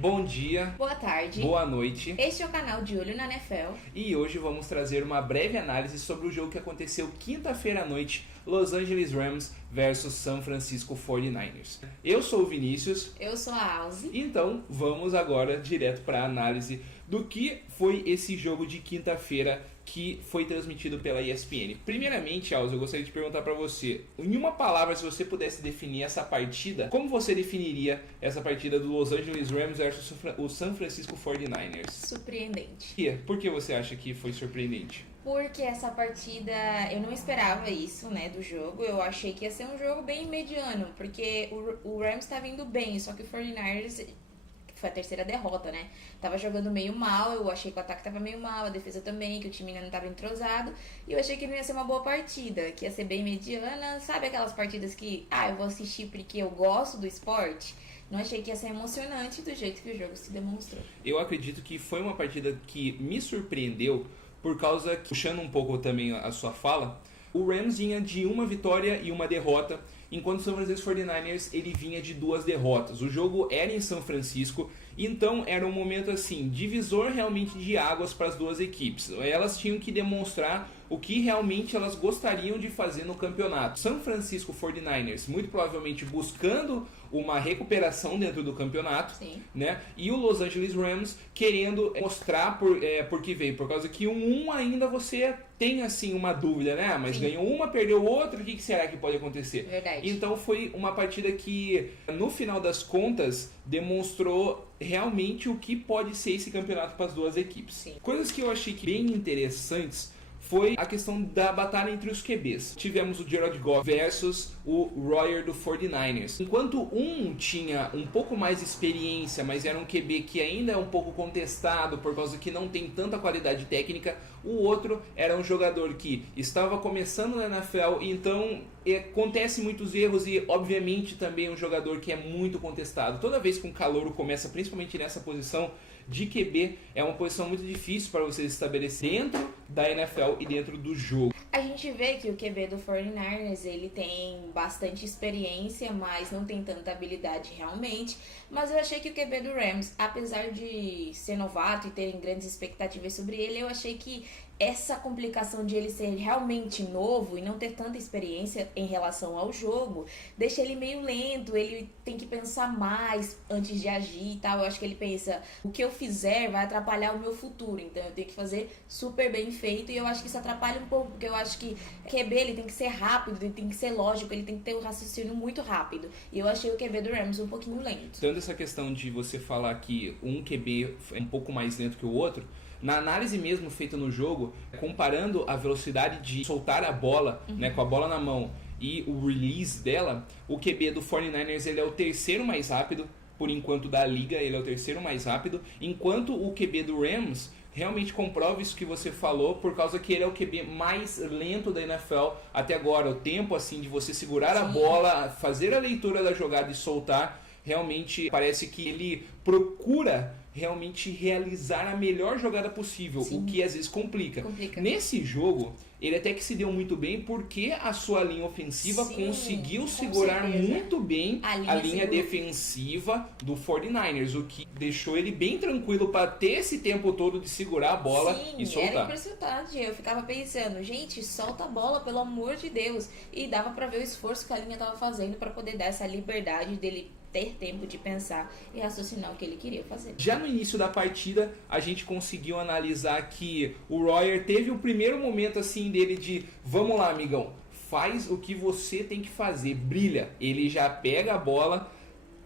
Bom dia, boa tarde, boa noite. Este é o canal De Olho na NFL E hoje vamos trazer uma breve análise sobre o jogo que aconteceu quinta-feira à noite, Los Angeles Rams versus San Francisco 49ers. Eu sou o Vinícius. Eu sou a Alzi. Então vamos agora direto para a análise do que foi esse jogo de quinta-feira que foi transmitido pela ESPN. Primeiramente, Alzi, eu gostaria de perguntar para você, em uma palavra, se você pudesse definir essa partida, como você definiria essa partida do Los Angeles Rams versus o San Francisco 49ers? Surpreendente. Por que você acha que foi surpreendente? Porque essa partida, eu não esperava isso, né, do jogo. Eu achei que ia ser um jogo bem mediano, porque o Rams tá vindo bem, só que o 49ers... foi a terceira derrota, né? Tava jogando meio mal, eu achei que o ataque tava meio mal, a defesa também, que o time ainda não tava entrosado. E eu achei que não ia ser uma boa partida, que ia ser bem mediana. Sabe aquelas partidas que, eu vou assistir porque eu gosto do esporte? Não achei que ia ser emocionante do jeito que o jogo se demonstrou. Eu acredito que foi uma partida que me surpreendeu, por causa, puxando um pouco também a sua fala, o Rams vinha de uma vitória e uma derrota, enquanto o San Francisco 49ers ele vinha de 2 derrotas. O jogo era em São Francisco, então era um momento assim, divisor realmente de águas para as duas equipes. Elas tinham que demonstrar o que realmente elas gostariam de fazer no campeonato. San Francisco 49ers muito provavelmente buscando uma recuperação dentro do campeonato, sim, né? E o Los Angeles Rams querendo mostrar por que veio, por causa que ainda você tem assim uma dúvida, né? Mas sim, ganhou uma, perdeu outra, o que será que pode acontecer? Verdade. Então foi uma partida que, no final das contas, demonstrou realmente o que pode ser esse campeonato para as duas equipes. Sim. Coisas que eu achei bem interessantes foi a questão da batalha entre os QBs. Tivemos o Jared Goff versus o Royer do 49ers. Enquanto um tinha um pouco mais de experiência, mas era um QB que ainda é um pouco contestado por causa que não tem tanta qualidade técnica, o outro era um jogador que estava começando na NFL, então acontece muitos erros e obviamente também um jogador que é muito contestado. Toda vez que um calouro começa, principalmente nessa posição de QB, é uma posição muito difícil para você estabelecer dentro da NFL e dentro do jogo. A gente vê que o QB do 49ers, ele tem bastante experiência, mas não tem tanta habilidade realmente. Mas eu achei que o QB do Rams, apesar de ser novato e terem grandes expectativas sobre ele, eu achei que essa complicação de ele ser realmente novo e não ter tanta experiência em relação ao jogo, deixa ele meio lento, ele tem que pensar mais antes de agir e tal. Eu acho que ele pensa, o que eu fizer vai atrapalhar o meu futuro, então eu tenho que fazer super bem feito, e eu acho que isso atrapalha um pouco, porque eu acho que QB ele tem que ser rápido, ele tem que ser lógico, ele tem que ter um raciocínio muito rápido, e eu achei o QB do Rams um pouquinho lento. Tanto essa questão de você falar que um QB é um pouco mais lento que o outro, na análise mesmo feita no jogo, comparando a velocidade de soltar a bola, né, com a bola na mão e o release dela, o QB do 49ers ele é o terceiro mais rápido, por enquanto da liga, ele é o terceiro mais rápido, enquanto o QB do Rams realmente comprova isso que você falou, por causa que ele é o QB mais lento da NFL até agora. O tempo assim de você segurar a bola, fazer a leitura da jogada e soltar, realmente parece que ele procura realmente realizar a melhor jogada possível, sim, o que às vezes complica. Nesse jogo, ele até que se deu muito bem porque a sua linha ofensiva, sim, conseguiu segurar muito bem a linha defensiva do 49ers, o que deixou ele bem tranquilo para ter esse tempo todo de segurar a bola, sim, e soltar. Era impressionante. Eu ficava pensando, gente, solta a bola, pelo amor de Deus. E dava para ver o esforço que a linha estava fazendo para poder dar essa liberdade dele ter tempo de pensar e raciocinar o que ele queria fazer. Já no início da partida, a gente conseguiu analisar que o Royer teve o primeiro momento assim dele de, vamos lá, amigão, faz o que você tem que fazer, brilha. Ele já pega a bola,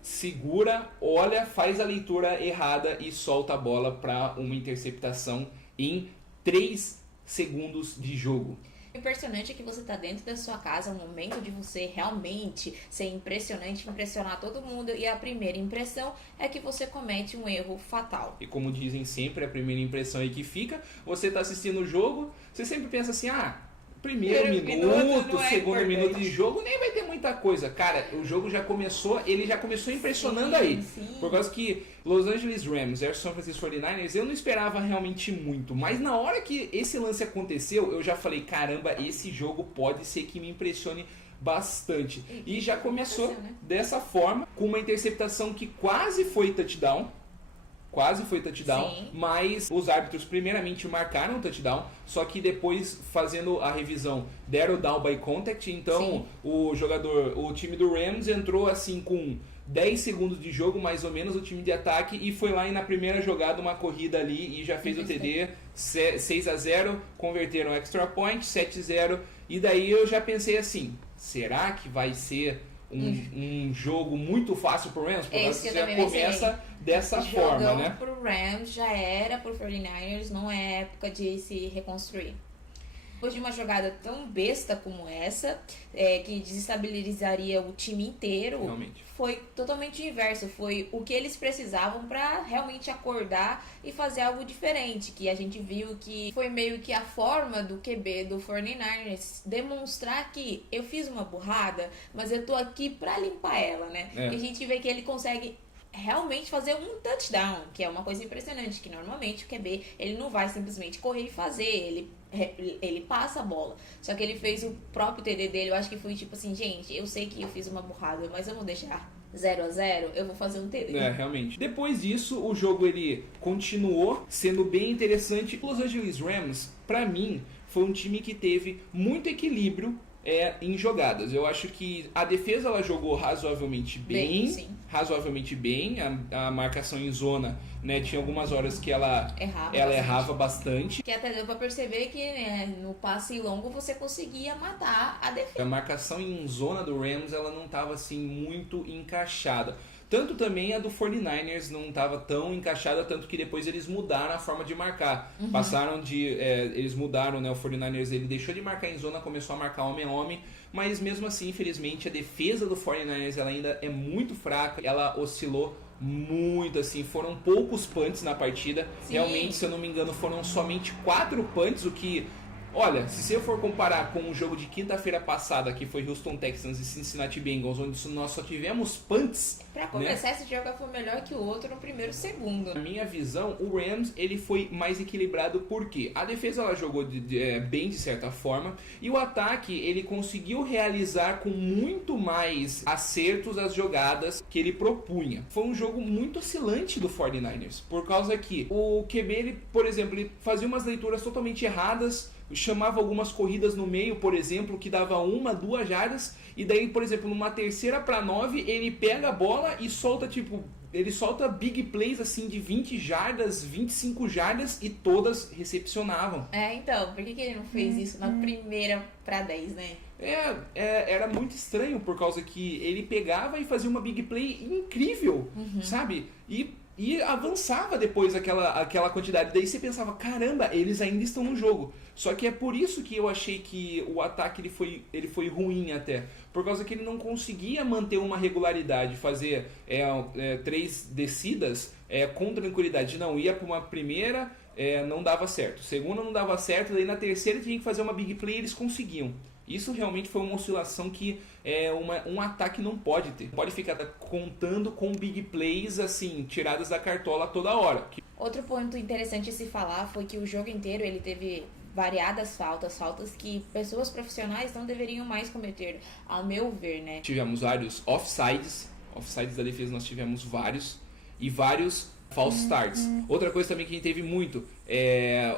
segura, olha, faz a leitura errada e solta a bola para uma interceptação em 3 segundos de jogo. O impressionante é que você tá dentro da sua casa, é um momento de você realmente ser impressionante, impressionar todo mundo, e a primeira impressão é que você comete um erro fatal. E como dizem sempre, a primeira impressão aí que fica, você tá assistindo o jogo, você sempre pensa assim, primeiro minuto, segundo minuto de jogo, nem vai ter muita coisa. Cara, o jogo já começou, ele já começou impressionando, sim, aí. Sim. Por causa que Los Angeles Rams versus San Francisco 49ers, eu não esperava realmente muito. Mas na hora que esse lance aconteceu, eu já falei, caramba, esse jogo pode ser que me impressione bastante. E já começou, né, dessa forma, com uma interceptação que quase foi touchdown. quase foi touchdown, Sim. mas os árbitros primeiramente marcaram o touchdown, só que depois, fazendo a revisão, deram down by contact, então Sim. o time do Rams entrou assim com 10 segundos de jogo, mais ou menos, o time de ataque, e foi lá e na primeira jogada uma corrida ali e já fez o TD, 6-0, converteram extra point, 7-0, e daí eu já pensei assim, será que vai ser um jogo muito fácil pro Rams? Porque isso que eu já também começa dessa forma, né? Pro Rams já era, pro 49ers não é época de se reconstruir. Depois de uma jogada tão besta como essa, que desestabilizaria o time inteiro, Realmente. foi totalmente o inverso. Foi o que eles precisavam para realmente acordar e fazer algo diferente. Que a gente viu que foi meio que a forma do QB do 49ers demonstrar que eu fiz uma burrada, mas eu tô aqui para limpar ela, né? É. E a gente vê que ele consegue realmente fazer um touchdown, que é uma coisa impressionante, que normalmente o QB, ele não vai simplesmente correr e fazer, ele passa a bola. Só que ele fez o próprio TD dele, eu acho que foi tipo assim, gente, eu sei que eu fiz uma burrada, mas eu vou deixar 0-0, eu vou fazer um TD. Realmente. Depois disso, o jogo ele continuou sendo bem interessante. Los Angeles Rams, pra mim, foi um time que teve muito equilíbrio em jogadas. Eu acho que a defesa ela jogou razoavelmente bem. Sim. Razoavelmente bem. A marcação em zona, né, tinha algumas horas que ela errava bastante. Que até deu pra perceber que, né, no passe longo você conseguia matar a defesa. A marcação em zona do Rams ela não estava assim muito encaixada. Tanto também a do 49ers não estava tão encaixada, tanto que depois eles mudaram a forma de marcar. Passaram de... eles mudaram, né? O 49ers ele deixou de marcar em zona, começou a marcar homem a homem, mas mesmo assim, infelizmente, a defesa do 49ers ela ainda é muito fraca. Ela oscilou muito, assim, foram poucos punts na partida. Sim. Realmente, se eu não me engano, foram somente 4 punts, o que... Olha, se você for comparar com o jogo de quinta-feira passada, que foi Houston Texans e Cincinnati Bengals, onde nós só tivemos punts... Pra começar, esse jogo foi melhor que o outro no primeiro e segundo. Na minha visão, o Rams ele foi mais equilibrado porque a defesa ela jogou bem de certa forma e o ataque ele conseguiu realizar com muito mais acertos as jogadas que ele propunha. Foi um jogo muito oscilante do 49ers, por causa que o QB, ele, por exemplo, ele fazia umas leituras totalmente erradas, chamava algumas corridas no meio, por exemplo, que dava 1, 2 jardas, e daí, por exemplo, numa 3ª para 9, ele pega a bola e solta, ele solta big plays, assim, de 20 jardas, 25 jardas, e todas recepcionavam. Então, por que ele não fez isso na primeira para 10, né? Era muito estranho, por causa que ele pegava e fazia uma big play incrível, sabe? E avançava depois aquela quantidade. Daí você pensava, caramba, eles ainda estão no jogo. Só que é por isso que eu achei que o ataque ele foi ruim até. Por causa que ele não conseguia manter uma regularidade, fazer 3 descidas com tranquilidade. Não, ia para uma primeira, não dava certo. Segunda não dava certo, daí na terceira tinha que fazer uma big play e eles conseguiam. Isso realmente foi uma oscilação que um ataque não pode ter. Pode ficar contando com big plays assim, tiradas da cartola toda hora. Outro ponto interessante a se falar foi que o jogo inteiro ele teve variadas faltas que pessoas profissionais não deveriam mais cometer, ao meu ver, né? Tivemos vários offsides da defesa nós tivemos vários, e vários false starts. Outra coisa também que a gente teve muito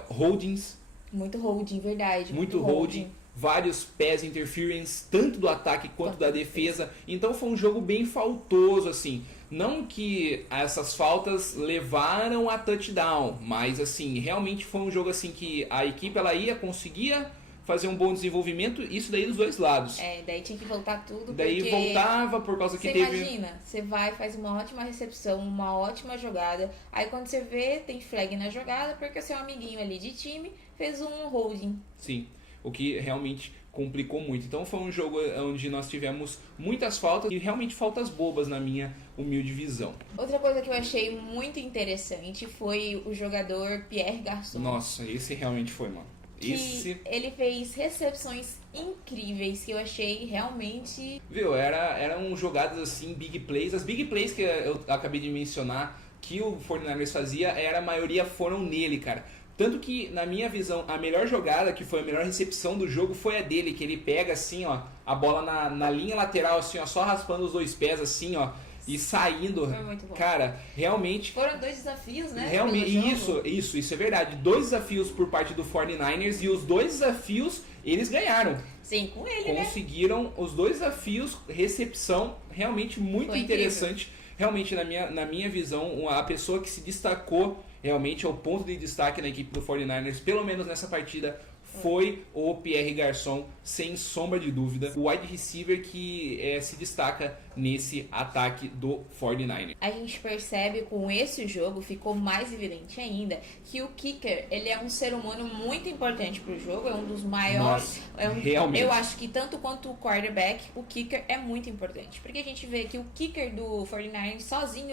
holdings. Muito holding, verdade. Muito holding. Vários pass interference, tanto do ataque quanto da defesa. Então foi um jogo bem faltoso, assim. Não que essas faltas levaram a touchdown, mas assim, realmente foi um jogo assim que a equipe ela conseguia fazer um bom desenvolvimento, isso daí dos dois lados. Daí tinha que voltar tudo. Daí porque voltava por causa que você teve... imagina, você vai, faz uma ótima recepção, uma ótima jogada, aí quando você vê, tem flag na jogada, porque o seu amiguinho ali de time fez um holding. Sim, o que realmente complicou muito. Então foi um jogo onde nós tivemos muitas faltas e realmente faltas bobas na minha humilde visão. Outra coisa que eu achei muito interessante foi o jogador Pierre Garçon. Nossa, esse realmente foi, mano. Ele fez recepções incríveis que eu achei realmente... Viu, eram jogadas assim, big plays. As big plays que eu acabei de mencionar que o 49ers fazia, a maioria foram nele, cara. Tanto que, na minha visão, a melhor jogada, que foi a melhor recepção do jogo, foi a dele, que ele pega assim, ó, a bola na linha lateral, assim, ó, só raspando os dois pés, assim, ó. e saindo. Foi muito bom. Cara, realmente. Foram 2 desafios, né? Realmente, isso é verdade. 2 desafios por parte do 49ers e os 2 desafios eles ganharam. Sim, com ele, Conseguiram os 2 desafios, recepção, realmente muito Foi interessante. Realmente, na minha visão, a pessoa que se destacou, realmente é o ponto de destaque na equipe do 49ers, pelo menos nessa partida, foi o Pierre Garçon, sem sombra de dúvida, o wide receiver que se destaca nesse ataque do 49ers. A gente percebe com esse jogo, ficou mais evidente ainda, que o kicker, ele é um ser humano muito importante pro jogo, é um dos maiores. Nossa, realmente. Eu acho que tanto quanto o quarterback, o kicker é muito importante, porque a gente vê que o kicker do 49ers sozinho,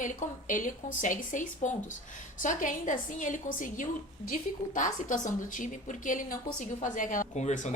ele consegue 6 pontos. Só que ainda assim ele conseguiu dificultar a situação do time, porque ele não conseguiu fazer aquela conversão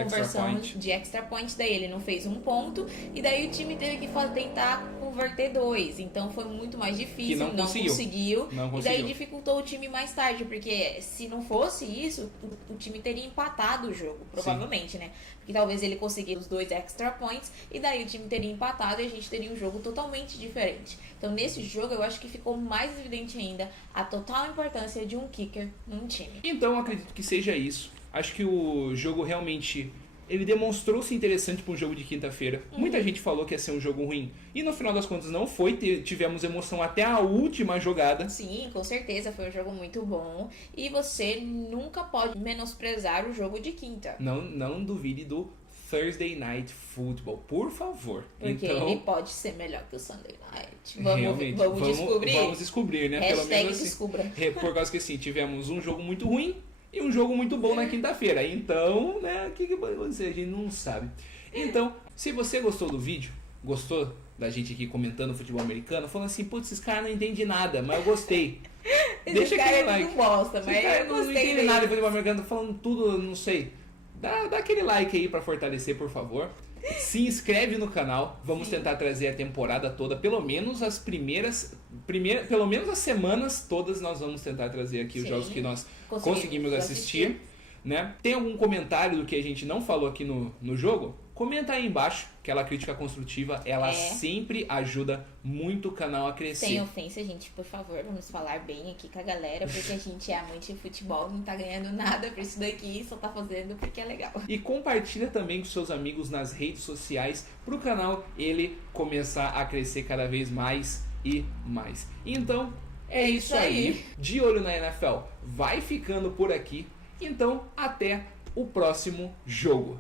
de extra point, daí ele não fez 1 ponto, e daí o time teve que tentar converter 2, então foi muito mais difícil, não conseguiu, e daí dificultou o time mais tarde, porque se não fosse isso, o time teria empatado o jogo, provavelmente, né? Porque talvez ele conseguisse os 2 extra points, e daí o time teria empatado e a gente teria um jogo totalmente diferente. Então nesse jogo eu acho que ficou mais evidente ainda a total importância de um kicker num time. Então eu acredito que seja isso. Acho que o jogo realmente ele demonstrou-se interessante para um jogo de quinta-feira. Muita gente falou que ia ser um jogo ruim. E no final das contas não foi. Tivemos emoção até a última jogada. Sim, com certeza. Foi um jogo muito bom. E você nunca pode menosprezar o jogo de quinta. Não duvide do Thursday Night Football, por favor. Porque então, ele pode ser melhor que o Sunday Night. Vamos descobrir? Vamos descobrir, né? Hashtag pelo menos assim, descubra. Por causa que assim, tivemos um jogo muito ruim e um jogo muito bom na quinta-feira. Então, né, o que vai acontecer? A gente não sabe. Então, se você gostou do vídeo, gostou da gente aqui comentando futebol americano, falando assim, putz, esses caras não entendem nada, mas eu gostei. Deixa aquele like. Não bosta, mas eu não gostei entende nada de futebol americano, falando tudo, não sei. Dá aquele like aí pra fortalecer, por favor. Se inscreve no canal. Vamos tentar trazer a temporada toda, pelo menos as pelo menos as semanas todas nós vamos tentar trazer aqui os jogos que nós conseguimos assistir. Né? Tem algum comentário do que a gente não falou aqui no jogo? Comenta aí embaixo. Aquela crítica construtiva, ela sempre ajuda muito o canal a crescer. Sem ofensa, gente, por favor, vamos falar bem aqui com a galera, porque a gente é amante de futebol, não tá ganhando nada por isso daqui, só tá fazendo porque é legal. E compartilha também com seus amigos nas redes sociais, pro canal ele começar a crescer cada vez mais e mais. Então, é isso aí. De olho na NFL vai ficando por aqui. Então, até o próximo jogo.